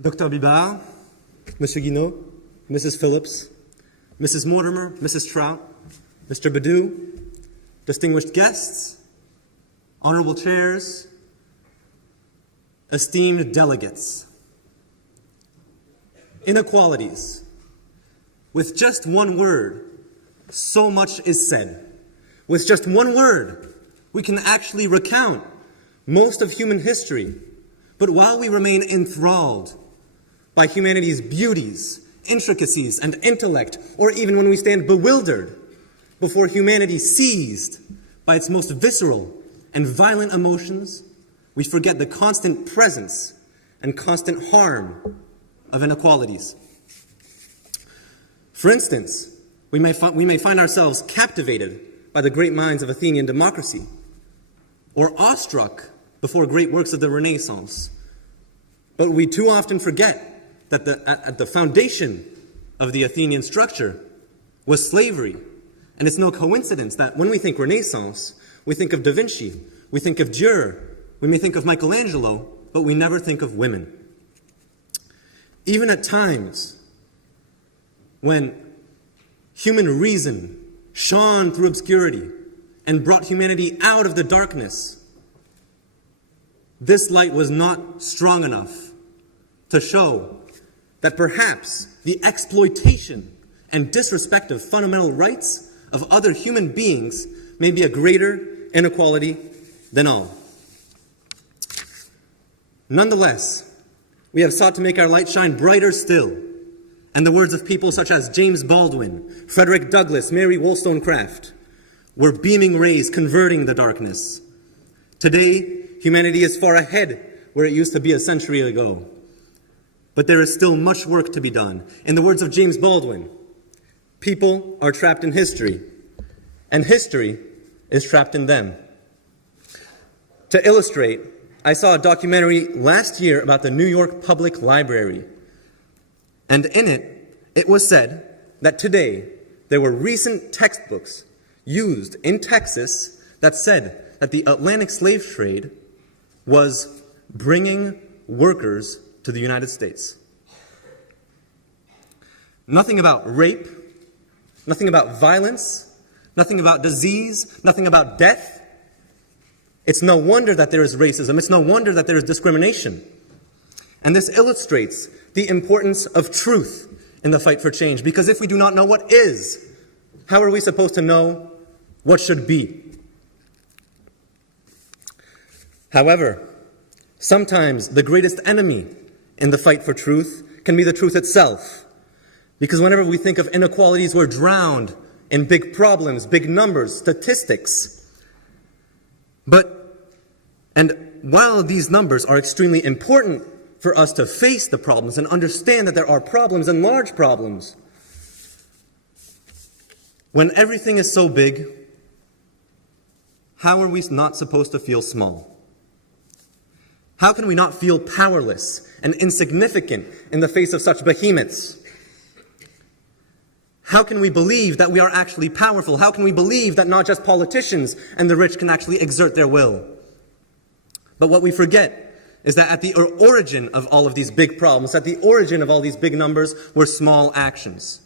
Dr. Bibard, Monsieur Guinaud, Mrs. Phillips, Mrs. Mortimer, Mrs. Trout, Mr. Badou, distinguished guests, honorable chairs, esteemed delegates. Inequalities. With just one word, so much is said. With just one word, we can actually recount most of human history. But while we remain enthralled by humanity's beauties, intricacies, and intellect, or even when we stand bewildered before humanity seized by its most visceral and violent emotions, we forget the constant presence and constant harm of inequalities. For instance, we may find ourselves captivated by the great minds of Athenian democracy, or awestruck before great works of the Renaissance. But we too often forget that at the foundation of the Athenian structure was slavery. And it's no coincidence that when we think Renaissance, we think of Da Vinci, we think of Dürer, we may think of Michelangelo, but we never think of women. Even at times when human reason shone through obscurity and brought humanity out of the darkness, this light was not strong enough to show that perhaps the exploitation and disrespect of fundamental rights of other human beings may be a greater inequality than all. Nonetheless, we have sought to make our light shine brighter still, and the words of people such as James Baldwin, Frederick Douglass, Mary Wollstonecraft were beaming rays converting the darkness. Today, humanity is far ahead where it used to be a century ago. But there is still much work to be done. In the words of James Baldwin, people are trapped in history, and history is trapped in them. To illustrate, I saw a documentary last year about the New York Public Library. And in it, it was said that today there were recent textbooks used in Texas that said that the Atlantic slave trade was bringing workers to the United States. Nothing about rape, nothing about violence, nothing about disease, nothing about death. It's no wonder that there is racism. It's no wonder that there is discrimination. And this illustrates the importance of truth in the fight for change, because if we do not know what is, how are we supposed to know what should be? However, sometimes the greatest enemy in the fight for truth can be the truth itself. Because whenever we think of inequalities, we're drowned in big problems, big numbers, statistics. And while these numbers are extremely important for us to face the problems and understand that there are problems and large problems, when everything is so big, how are we not supposed to feel small? How can we not feel powerless and insignificant in the face of such behemoths? How can we believe that we are actually powerful? How can we believe that not just politicians and the rich can actually exert their will? But what we forget is that at the origin of all of these big problems, at the origin of all these big numbers, were small actions,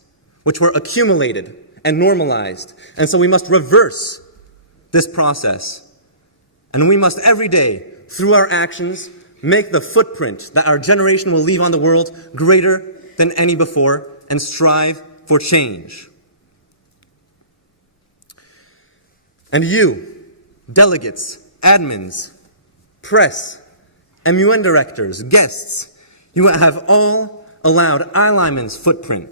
which were accumulated and normalized. And so we must reverse this process. And we must every day, through our actions, make the footprint that our generation will leave on the world greater than any before, and strive for change. And you, delegates, admins, press, MUN directors, guests, you have all allowed Ilymun's footprint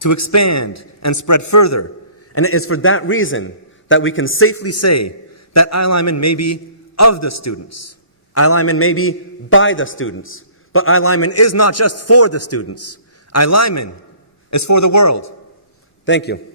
to expand and spread further. And it is for that reason that we can safely say that Ilymun may be of the students. Ilymun may be by the students, but Ilymun is not just for the students. Ilymun is for the world. Thank you.